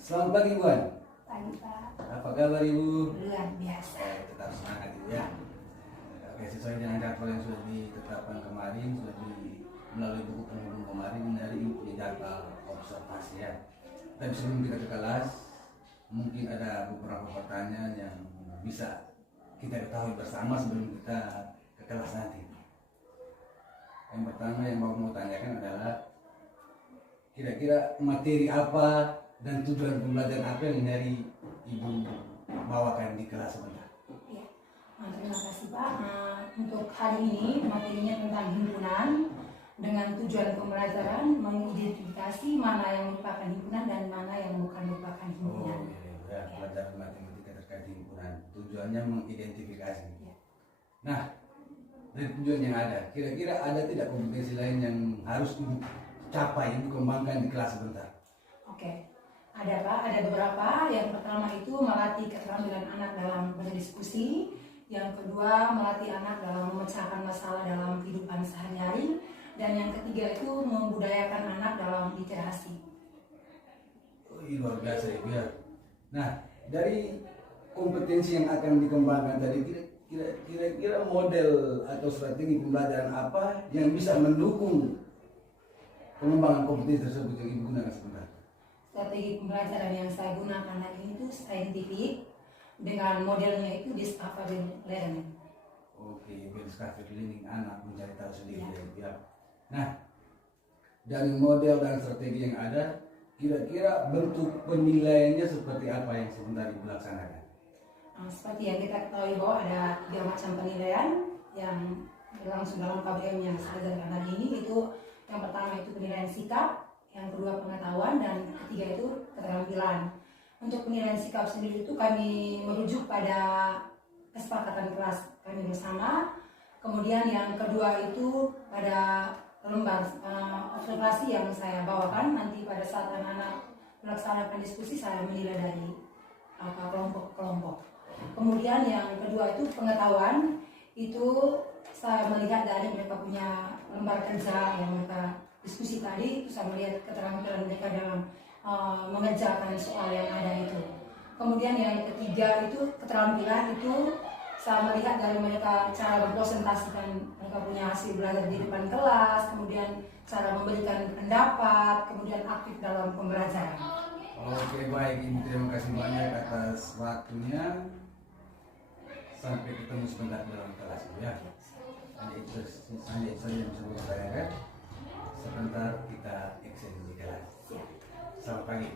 Selamat pagi, Buan. Pagi, Pak. Apa kabar, Ibu? Luar biasa. Tetap semangat, Ibu ya. Oke, sesuai dengan jadwal yang sudah ditetapkan kemarin, sudah melalui buku penghubung kemarin, dari Ibu punya jadwal observasi ya. Tapi sebelum kita ke kelas, mungkin ada beberapa pertanyaan yang bisa kita ketahui bersama sebelum kita ke kelas nanti. Yang pertama yang mau tanyakan adalah kira-kira materi apa dan tujuan pembelajaran apa yang dari Ibu bawakan di kelas sebentar? Ya, terima kasih Pak. Untuk hari ini materinya tentang himpunan dengan tujuan pembelajaran mengidentifikasi mana yang merupakan himpunan dan mana yang bukan merupakan himpunan. Ya, pelajaran matematika terkait himpunan. Tujuannya mengidentifikasi. Ya. Nah, dari tujuan yang ada, kira-kira ada tidak kompetensi lain yang harus Ibu capai, Ibu kembangkan di kelas sebentar? Oke. Ada Pak, ada beberapa. Yang pertama itu melatih keterampilan anak dalam berdiskusi. Yang kedua melatih anak dalam memecahkan masalah dalam kehidupan sehari-hari. Dan yang ketiga itu membudayakan anak dalam literasi. Luar biasa Ibu ya. Nah, dari kompetensi yang akan dikembangkan tadi, kira-kira model atau strategi pembelajaran apa yang bisa mendukung pengembangan kompetensi tersebut yang Ibu gunakan sebentar? Strategi pembelajaran yang saya gunakan hari ini itu saintifik dengan modelnya itu discovery learning. Oke, discovery learning, anak mencari tahu sendiri ya. Nah, dari model dan strategi yang ada, kira-kira bentuk penilaiannya seperti apa yang sebentar Ibu laksanakan? Seperti yang kita ketahui bahwa ada 3 macam penilaian yang berlangsung dalam KBM yang saya ajarkan hari ini. Itu yang pertama itu penilaian sikap, yang kedua pengetahuan, dan ketiga itu keterampilan. Untuk penilaian sikap sendiri itu kami merujuk pada kesepakatan kelas kami bersama. Kemudian yang kedua itu pada lembar observasi yang saya bawakan. Nanti pada saat anak-anak melaksanakan diskusi saya menilai dari kelompok-kelompok. Kemudian yang kedua itu pengetahuan, itu saya melihat dari mereka punya lembar kerja yang mereka diskusi tadi, itu saya melihat keterampilan mereka dalam mengerjakan soal yang ada itu. Kemudian yang ketiga itu keterampilan, itu saya melihat dari mereka cara mempresentasikan mereka punya hasil belajar di depan kelas, kemudian cara memberikan pendapat, kemudian aktif dalam pembelajaran. Oke, baik Ibu, terima kasih banyak atas waktunya. Sampai ketemu sebentar dalam kelas ya. Hanya itu saja yang bisa saya kan. Sebentar kita eksen di kelas. Selamat pagi.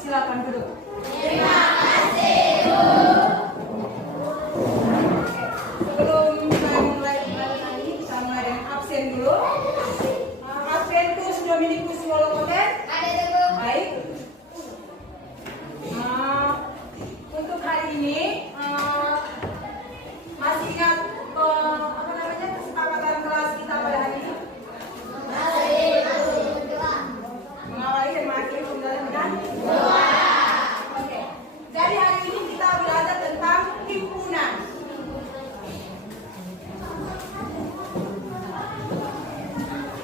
Silakan duduk. Terima kasih, Bu. Sebelum saya mulai pembelajaran ini, saya mulai dengan absen dulu. Absen itu sudah memiliki semua komponen? Ada, Bu. Baik. Untuk hari ini masih ingat kesepakatan kelas kita pada hari ini? Mengawali dan mengakhiri pembelajaran dengan doa. Oke. Jadi hari ini kita belajar tentang himpunan.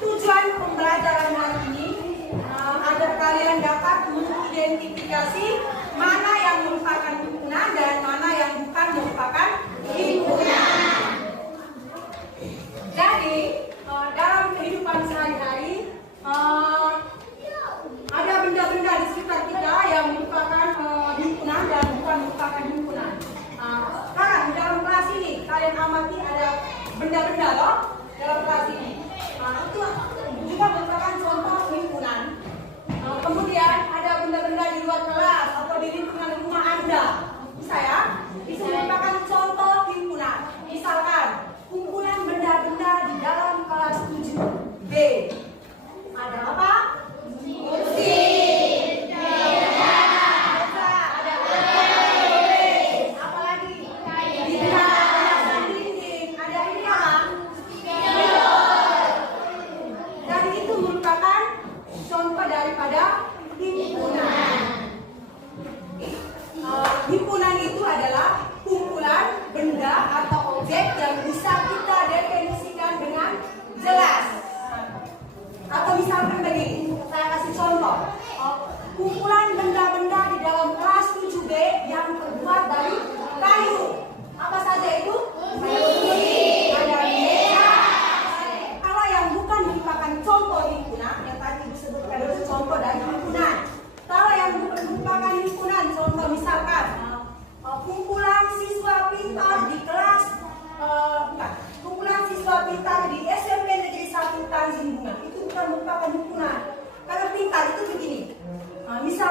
Tujuan pembelajaran hari ini agar kalian dapat mengidentifikasi mana yang merupakan himpunan dan mana yang bukan merupakan himpunan. Jadi dalam kehidupan sehari-hari ada benda-benda di sekitar kita yang merupakan himpunan dan bukan merupakan himpunan. Sekarang di dalam kelas ini kalian amati ada benda-benda loh dalam kelas ini. Itu juga merupakan contoh himpunan. Kemudian ada benda-benda di luar kelas atau di lingkungan rumah Anda. Bisa ya? Itu merupakan contoh himpunan. Misalkan kumpulan benda-benda di dalam kelas 7B.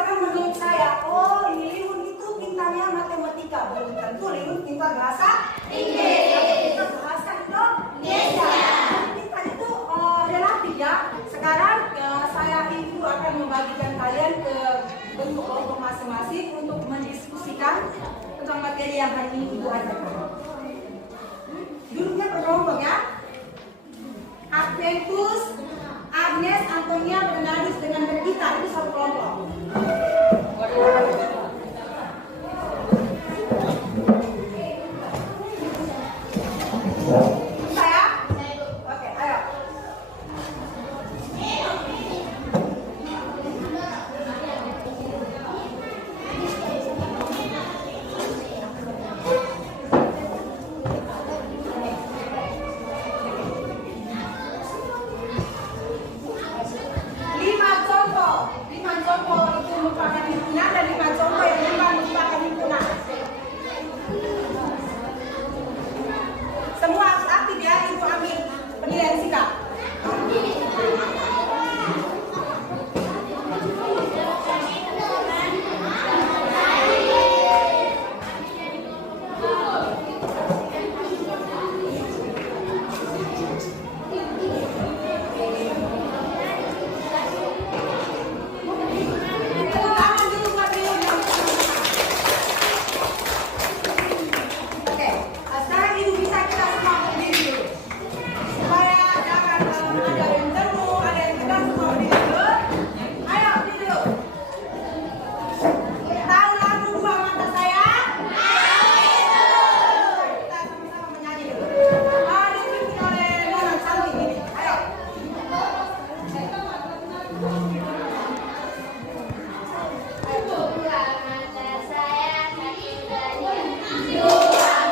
karena menurut saya, oh ini Liun itu pintarnya matematika, belum tentu Liun pintar bahasa Inggris. Pintar bahasa Indonesia. Pintar itu relatif ya. Sekarang saya ibu akan membagikan kalian ke bentuk kelompok masing-masing untuk mendiskusikan tentang materi yang hari ini ibu ajarkan. Duduknya per kelompok ya. Adventus, Agnes, Antonia, Bernardus dengan Bergita itu satu kelompok. Saya? Oke, ayo. Lima contoh itu merupakan himpunan dan 5 contoh yang bukan merupakan himpunan. Semua harus aktif ya, ibu ambil penilaian sikap. Oke, sekarang ibu bisa kita semua berdiri dulu. Supaya jangan ada yang terus, ada yang tegang, semua berdiri dulu. Ayo, berdiri dulu. Tahu lagu Dua Mata Sayang? Kita sama-sama menyanyi dulu. Dipimpin oleh Nona cantik ini. Ayo. Dua mata sayang, dua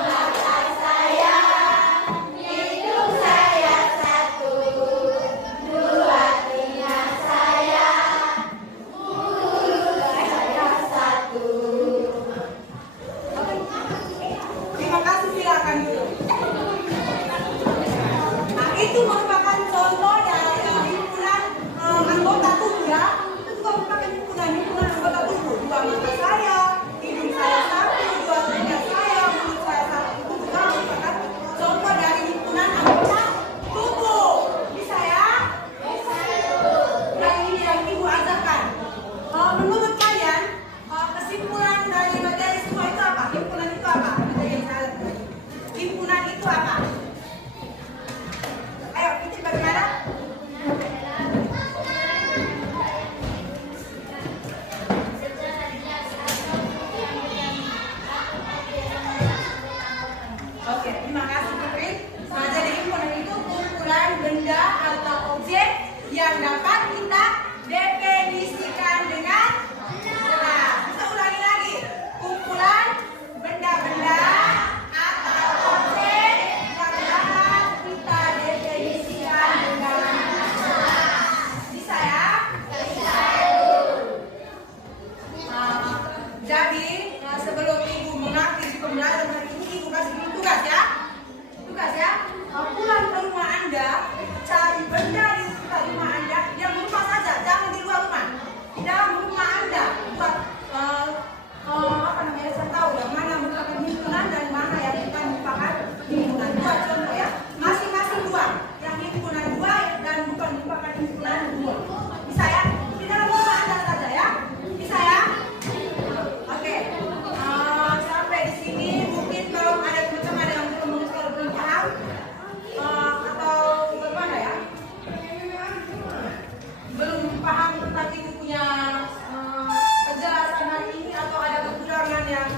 mata sayang, hidung saya satu, dua telinga sayang, mulut saya satu. Terima kasih, silakan dulu. Nah, itu merupakan contoh dari himpunan anggota tubuh ya. Itu juga merupakan himpunan anggota tubuh. Dua mata saya, hidung saya satu, dua telinga saya, mulut saya satu. Itu juga merupakan contoh dari himpunan anggota tubuh. Bisa ya? Nah, ini yang ibu ajarkan. Menurut kalian, kesimpulan dari materi semua itu apa? Himpunan itu apa? Materi yang saya ajarkan. Himpunan itu apa? Ayo, Fitri bagaimana? Oke, terima kasih Fitri. Nah, jadi himpunan itu kumpulan benda atau objek yang dapat kita definisikan dengan jelas. Bisa ulangi lagi. Kumpulan benda-benda atau objek yang dapat kita definisikan dengan jelas. Bisa ya? Jadi sebelum ibu mengaktifkan pembelajaran hari ini, ibu kasih dulu tugas ya. Tugas ya. Pulang ke rumah Anda, cari benda di sekitar rumah Anda yang berupa saja, jangan di luar rumah. Di dalam rumah Anda buat saya tahu yang mana merupakan himpunan dan mana yang bukan merupakan himpunan. Dua contoh ya. Masing-masing dua. Yang himpunan dua dan bukan merupakan himpunan dua. Bisa ya? Di dalam rumah Anda saja ya. Bisa ya? Oke. Sampai di sini mungkin kalau ada teman-teman yang belum paham atau bagaimana ya? Belum paham tentang ibu punya penjelasan hari ini atau ada kekurangan yang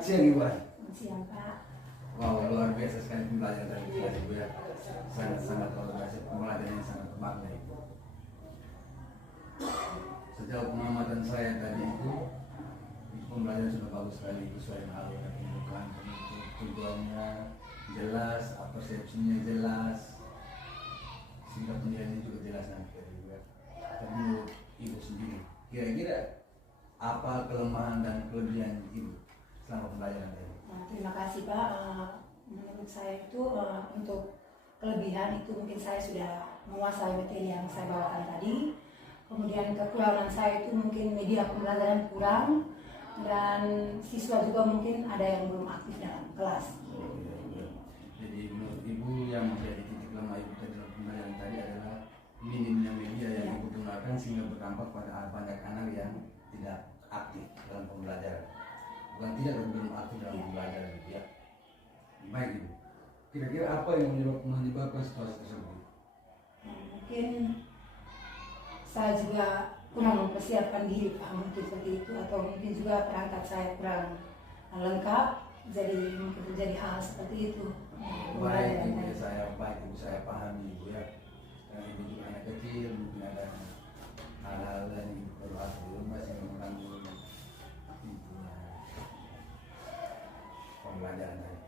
siang Ibu. Selamat siang Pak. Wow, luar biasa sekali pembelajaran dari kelas Ibu ya. Sangat luar biasa, pembelajaran yang sangat bermakna Ibu. Sejauh pengamatan saya tadi itu pembelajaran sudah bagus sekali sesuai dengan alur dan pembukaan penutup, tujuannya jelas, persepsinya jelas, sehingga penilaiannya juga jelas nanti Ibu ya. Dan menurut Ibu sendiri, kira-kira apa kelemahan dan kelebihan Ibu selama pembelajaran tadi? Nah, terima kasih Pak. Menurut saya itu untuk kelebihan itu mungkin saya sudah menguasai materi yang saya bawakan tadi. Kemudian kekurangan saya itu mungkin media pembelajaran kurang dan siswa juga mungkin ada yang belum aktif dalam kelas. Jadi menurut Ibu yang menjadi titik lemah Ibu dalam pembelajaran tadi adalah minimnya media yang Ibu gunakan sehingga berdampak pada banyak anak yang tidak aktif dalam pembelajaran. Bukan tidak, tapi belum aktif dalam pembelajaran gitu ya. Baik Ibu, kira-kira apa yang menyebabkan situasi tersebut? Mungkin saya juga kurang mempersiapkan diri Pak, mungkin seperti itu, atau mungkin juga perangkat saya kurang lengkap, jadi mungkin terjadi hal seperti itu. Baik Ibu, saya pahami Ibu ya. Karena Ibu juga anak kecil, mungkin ada hal-hal yang Ibu perlu atur di rumah sehingga mengganggu pembelajaran tadi.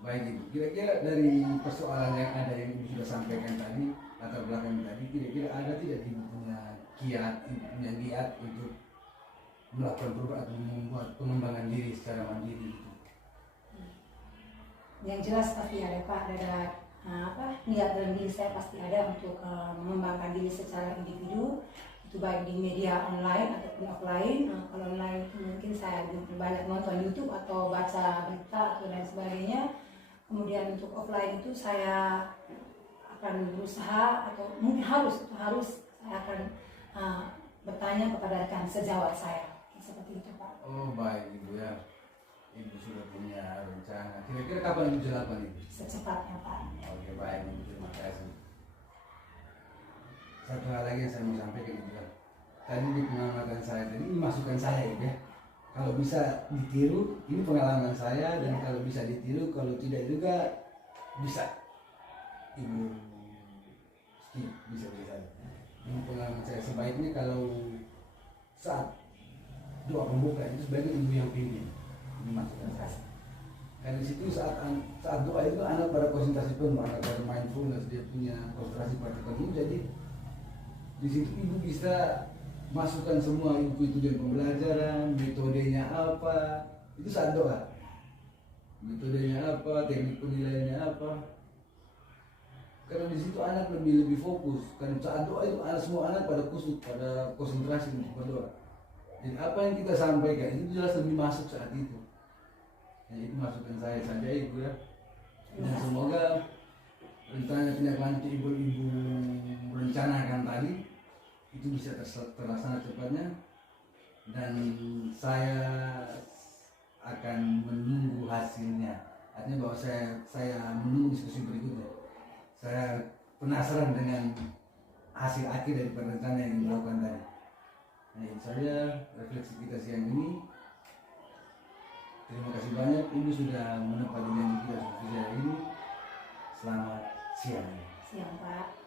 Baik Ibu, kira-kira dari persoalan yang ada yang Ibu sudah sampaikan tadi, latar belakang tadi, kira-kira ada tidak Ibu punya kiat, Ibu punya giat untuk melakukan perubahan atau membuat pengembangan diri secara mandiri itu? Yang jelas pasti ada Pak, ada niat dalam diri saya pasti ada untuk mengembangkan diri secara individu, itu baik di media online ataupun offline. Kalau online itu mungkin saya banyak nonton YouTube atau baca berita atau lain sebagainya. Kemudian untuk offline itu saya akan berusaha atau mungkin harus saya akan bertanya kepada rekan sejawat saya seperti itu Pak. Oh baik Ibu ya, Ibu sudah punya rencana. Kira-kira kapan Ibu lakukan itu? Secepatnya Pak. Oke baik Ibu, terima kasih. Satu hal lagi yang saya mau sampaikan Ibu ya. Tadi di pengamatan saya tadi, ini masukan saya Ibu ya. Kalau bisa ditiru, ini pengalaman saya, dan kalau bisa ditiru, kalau tidak juga bisa Ibu skip, bisa. Ini pengalaman saya, sebaiknya kalau saat doa pembuka itu sebaiknya Ibu yang pimpin. Ini masukan saya. Karena di situ saat doa itu anak pada konsentrasi penuh, anak pada mindfulness, dia punya konsentrasi pada penuh. Jadi di situ Ibu bisa masukkan semua input tujuan pembelajaran, metodenya apa, itu saat doa. Metodenya apa, teknik penilaiannya apa. Karena di situ anak lebih fokus. Karena saat doa itu semua anak pada kusut, pada konsentrasi untuk berdoa. Jadi apa yang kita sampaikan itu jelas lebih masuk saat itu. Ya, itu masukan saya saja Ibu ya. Dan semoga rencana tindak lanjut Ibu rencanakan tadi itu bisa terlaksana cepatnya, dan saya akan menunggu hasilnya. Artinya bahwa saya menunggu diskusi berikutnya. Saya penasaran dengan hasil akhir dari perencanaan yang dilakukan tadi. Nah, itu saja refleksi kita siang ini. Terima kasih banyak Ibu sudah menepati janji kita seperti hari ini. Selamat siang. Siang Pak.